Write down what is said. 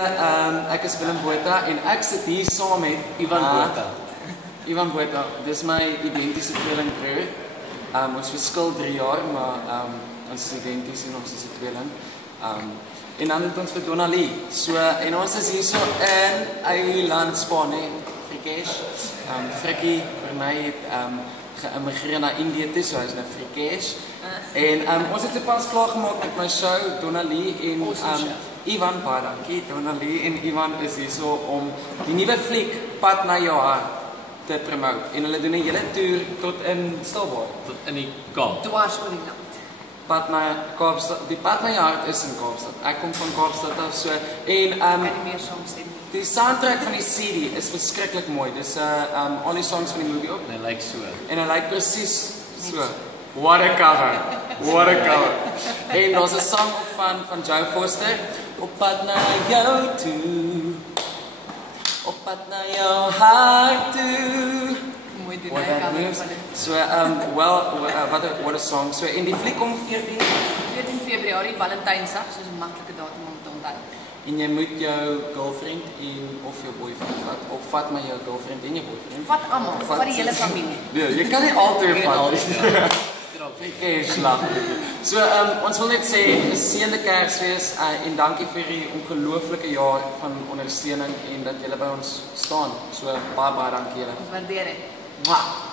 Ek is Willem Botha en ek sit hier saam met Ivan Botha. Ivan Botha, dis my identiese tweelingbroer. Ons verskil 3 jaar, maar ons is identies en ons is 'n tweeling. En dan het ons vir Donali. So en ons is hier so in eiland Spanje, Frikesh. Frikkie Vernay het geïmmigreer na Indië toe, so hy is nou Frikesh. En ons het pas klaar gemaak met my show Donali en Ivan, baie dankie. Donali en Ivan is hier so om die nuwe fliek Pad na jou hart te promote. En hulle doen 'n hele toer tot in Stilbaai, tot in die Kaap. Dwars oor die land. Pad na Kaapstad. Die Pad na jou hart is in Kaapstad. Ek kom van Kaapstad af so en Kan nie meer saamstem. die soundtrack van die CD is verskriklik mooi. Dis al die songs van die movie op. En hy lyk so. En hy lyk presies so. What a cover. What a cover. En daar's 'n song van Joe Foster. Op pad na jou toe. Op pad na jou hart toe. Mooi doen What hy that cover means. van dit. So what a song. So en die fliek kom 14 Februarie, Valentynsdag, soos 'n maklike datum om te onthou. en jy moet jou girlfriend of jou boyfriend vat. Of vat maar jou girlfriend en jou boyfriend. Vat almal, vat die hele familie. Nee, jy kan nie altyd vat. Ja. Slag. So ons wil net sê geseënde Kersfees en dankie vir die ongelooflike jaar van ondersteuning en dat julle by ons staan. So baie dankie julle. Ons waardeer dit. Mwah.